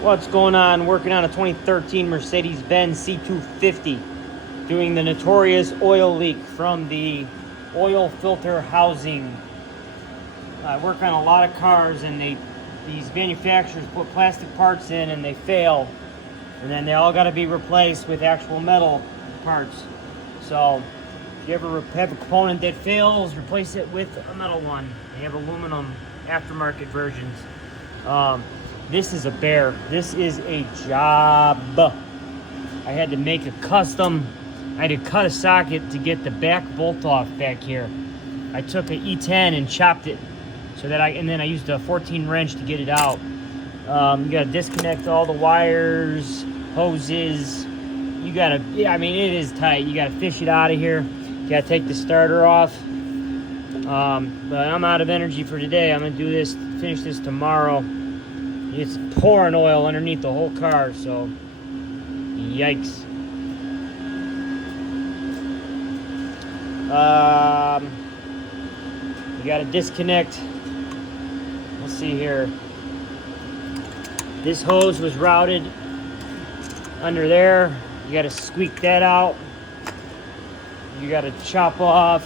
What's going on? Working on a 2013 Mercedes-Benz C250, doing the notorious oil leak from the oil filter housing. I work on a lot of cars, and these manufacturers put plastic parts in and they fail, and then they all got to be replaced with actual metal parts. So if you ever have a component that fails, replace it with a metal one. They have aluminum aftermarket versions. This is a bear. This is a job. I had to make a custom. I had to cut a socket to get the back bolt off back here. I took an E10 and chopped it so that and then I used a 14 wrench to get it out. You gotta disconnect all the wires, hoses. You gotta, I mean, it is tight. You gotta fish it out of here. You gotta take the starter off. But I'm out of energy for today. I'm gonna do this, finish this tomorrow. It's pouring oil underneath the whole car, so yikes. You gotta disconnect. Let's see here. This hose was routed under there. You gotta squeak that out. You gotta chop off.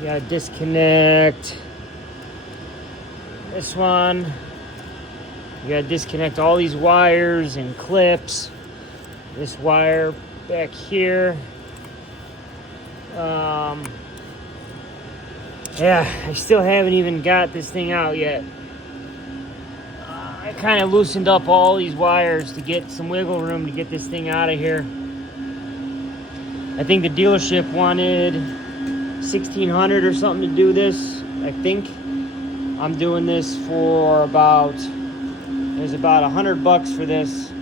You gotta disconnect this one. You gotta disconnect all these wires and clips. This wire back here. Yeah, I still haven't even got this thing out yet. I kind of loosened up all these wires to get some wiggle room to get this thing out of here. I think the dealership wanted $1,600 or something to do this, I think. I'm doing this for there's about $100 for this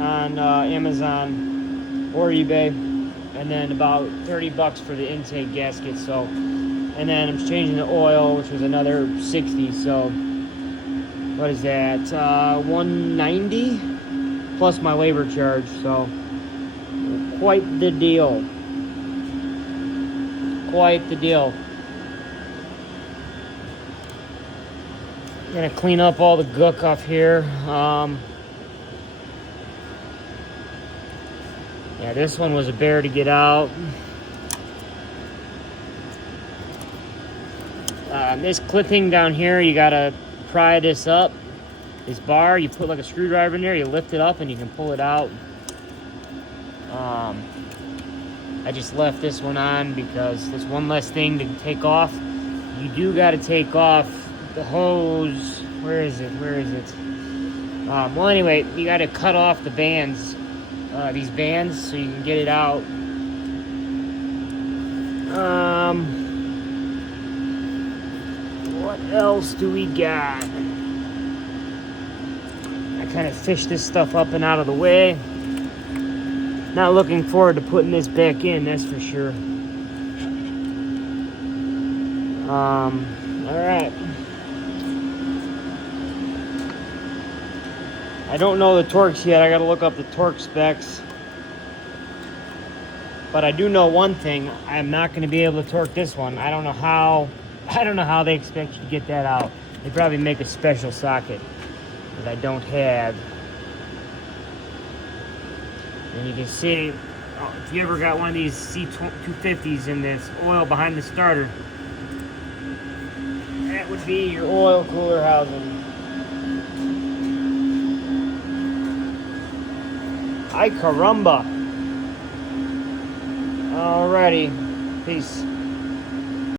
on Amazon or eBay, and then about $30 for the intake gasket. So, and then I'm changing the oil, which was another $60. So, what is that? $190 plus my labor charge. So, quite the deal. Quite the deal. I'm gonna clean up all the gook off here. Yeah, this one was a bear to get out. This clipping down here, you gotta pry this up. This bar, you put like a screwdriver in there, you lift it up and you can pull it out. I just left this one on because there's one less thing to take off. You do gotta take off the hose. Where is it? Well, anyway, you got to cut off the bands, these bands, so you can get it out. What else do we got? I kind of fished this stuff up and out of the way. Not looking forward to putting this back in, that's for sure. All right. I don't know the torques yet. I gotta look up the torque specs. But I do know one thing. I'm not gonna be able to torque this one. I don't know how they expect you to get that out. They probably make a special socket that I don't have. And you can see, if you ever got one of these C250s in this oil behind the starter, that would be your oil cooler housing. Ay caramba. Alrighty. Peace.